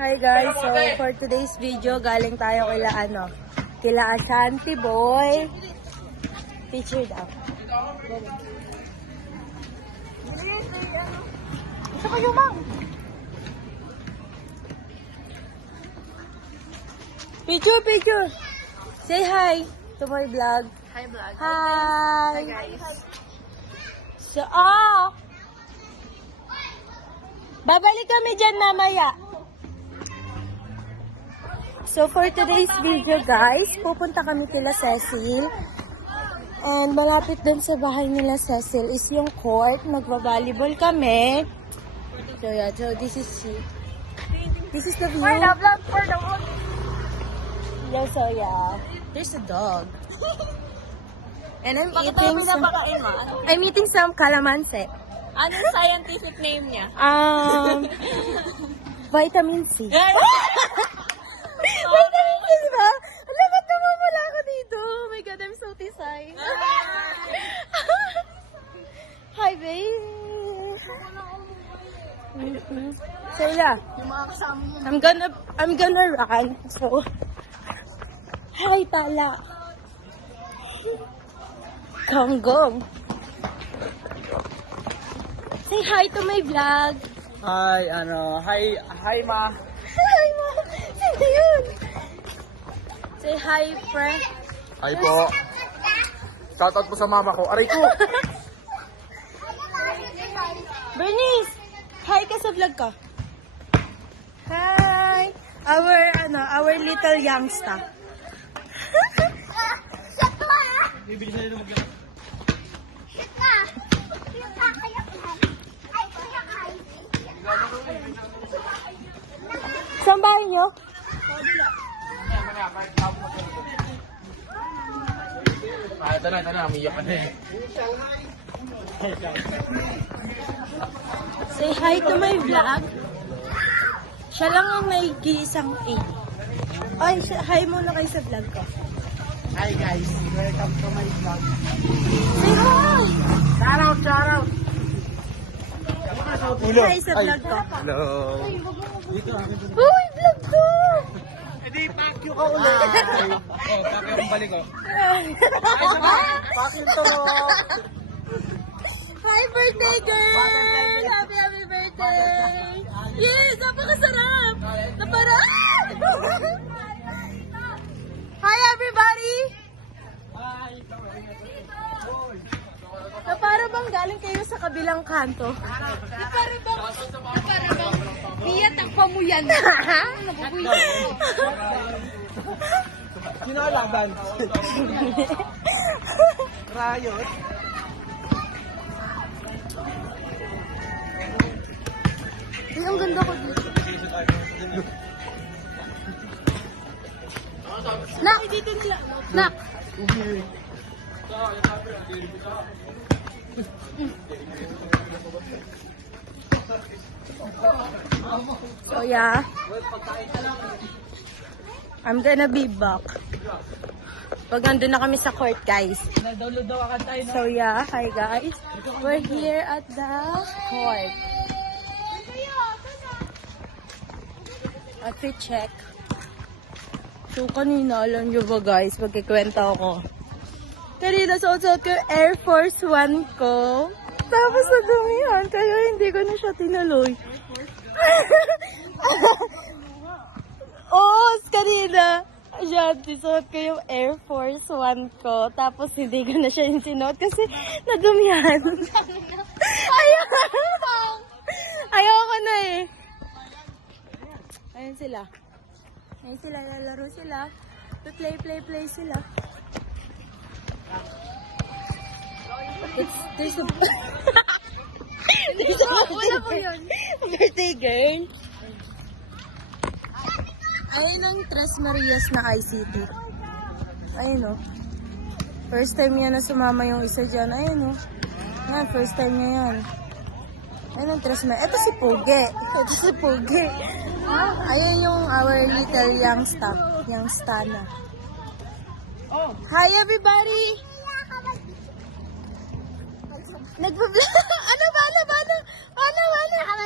Hi guys, so for today's video, galing tayo kila Ashanti Boy. Picture daw. Ito kayo, ma'am. Picture. Say hi to my vlog. Hi vlog. Hi. Hi guys. So, babalik kami dyan mamaya. So, for today's video, guys, pupunta kami kila Cecil. And malapit dun sa bahay nila Cecil is yung court. Magbabalibol kami. So, yeah. So, this is the view. Yeah, so, yeah. There's a dog. And I'm eating some calamansi. Anong scientific name niya? Vitamin C. Vitamin C, diba? Alam, ba't namumula ako dito? Oh my God, I'm so tisay. Hi, babe. So, yeah. I'm gonna run. So, hi, Tala. Gonggong. Say hi to my vlog. Hi, hi ma. Hi, ma. Sino yun? Say hi, friend. Hi po. Shoutout po sa mama ko. Aray ko. Bernice, hi ka sa vlog ko. Hi. Our little youngster. Saan bahay nyo? Ito na, umiyak ka na eh. Say hi to my vlog. Siya lang ang nag-iisang A. Ay, hi muna kayo sa vlog ko. Hi guys, welcome to my vlog. Say hi! Shout out. Hi sa vlog ko. Hello. Uy, vlog ko! Hindi, pack you ka ulit. Pack yung balik ko. Pack yung to. Hi, birthday girl! Happy birthday! Yes, napakasarap! Hi, everybody! Na para bang galing kayo sa kabilang kanto? Na para bang Mia, takpa mo yan. Sino ang laban? Riot. Ay, ang ganda ko dito. Nak! Dito nila. Nak! So yeah, I'm gonna be back pag nandun na kami sa court, guys. So yeah, hi guys, we're here at the court at we check. So kanina, alam nyo ba guys, magkikwenta ako. Kanina suot ko yung Air Force One ko. Tapos nadumihan, kaya hindi ko na siya tinuloy. Oo, kanina. Suot ko yung Air Force One ko. Tapos hindi ko na siya yung sinuot kasi nadumihan. Ayoko na eh. Ayun sila. Ayun sila, lalaro sila. Play sila. There's a birthday girl. Ayun ang Tres Marias na ICT. Ayun o. First time niya na sumama yung isa dyan. Ayun o. Yan, first time niya yan. Ayun ang Tres Marias. Ito si Puge. Ayun yung our little youngstana. Hi everybody! Nagbablog. Ano ba?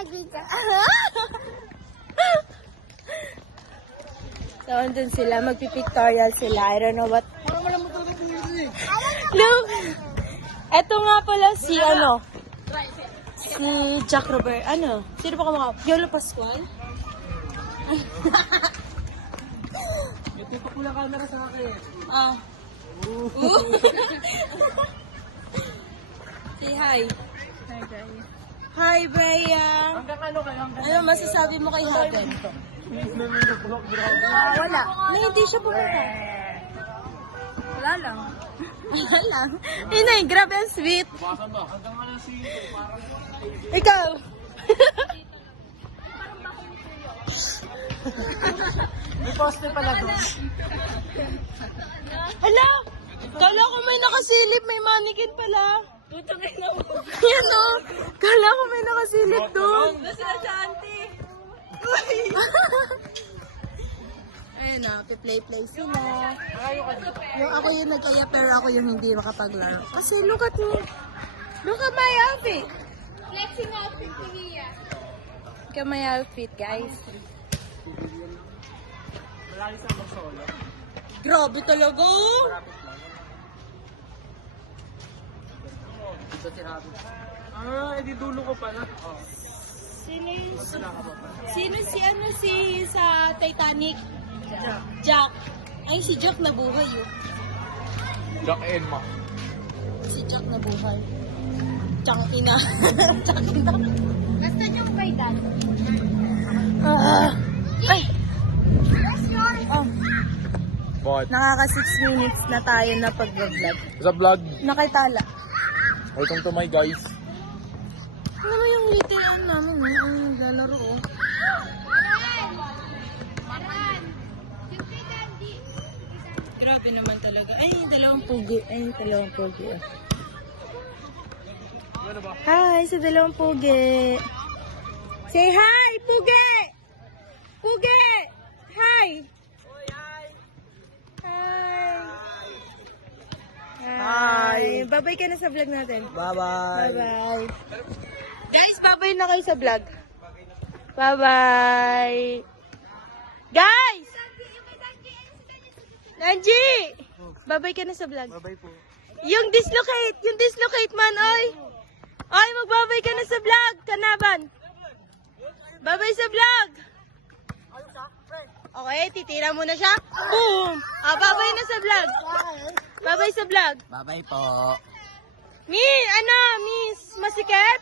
Mag-video. So, andun sila. Magpipictorial sila. I don't know what. Parang wala mo talaga pinili. Look! Eto nga pala si ano? Si Jack Robert. Ano? Sino ba kumaka? Yolo Pascual? May tipo pula camera sa akin. Ah. Say hi. Hi, Bea. Hanggang ano kayo? Ano masasabi mo kay Hagen? Wala. Na hindi siya pumunta. Wala lang. Wala lang. Inay, grabe ang sweet. Basan ba? Hanggang ano si... Ikaw. May poste pala doon. Hala! Kala ko may nakasilip, may mannequin pala. Tutungin na mo. Yan o. Kala ko may nakasilip doon. Nasa sa auntie. Ayun na, play sila. Yung ako yung nag-aya pero ako yung hindi makapaglaro. Kasi look at me. Look at my outfit. Flexing outfit ko niya. Look at my outfit, guys. Malaki sa mag-solo. Grabe talaga. Dito si Habi. Edi dulo ko pala. Oh. Sino si sa Titanic? Jack. Ay, si Jack nabuhay yun. Jack Elma. Si Jack nabuhay. Jack ina. Jack ina. Basta niyo kay Dan. Ay! Oh, Bakit? nakaka 6 minutes na tayo na pag-vlog. Sa vlog. Nakitala. Welcome to my guys. Ano mo yung literan namin, ang naglalaro, oh. Grabe naman talaga. Ay, yung dalawang pugi. Oh. Ano ba? Hi, sa dalawang pugi. Say hi, pugi! Pugi! Hi! Hi! Babay ka na sa vlog natin. Bye-bye. Bye-bye. Guys, babay na kayo sa vlog. Bye-bye. Guys! Nanji! Babay ka na sa vlog. Bye-bye po. Yung dislocate man, oy! Oy, magbabay ka na sa vlog, Kanaban. Babay sa vlog. Okay, titira mo na siya. Boom! Babay na sa vlog. Babay sa vlog. Bye-bye po. Miss Masikip?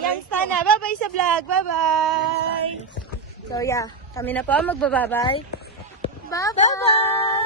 Yang sana, babay sa vlog. Bye-bye. So yeah, kami na po magbababay. Bye-bye.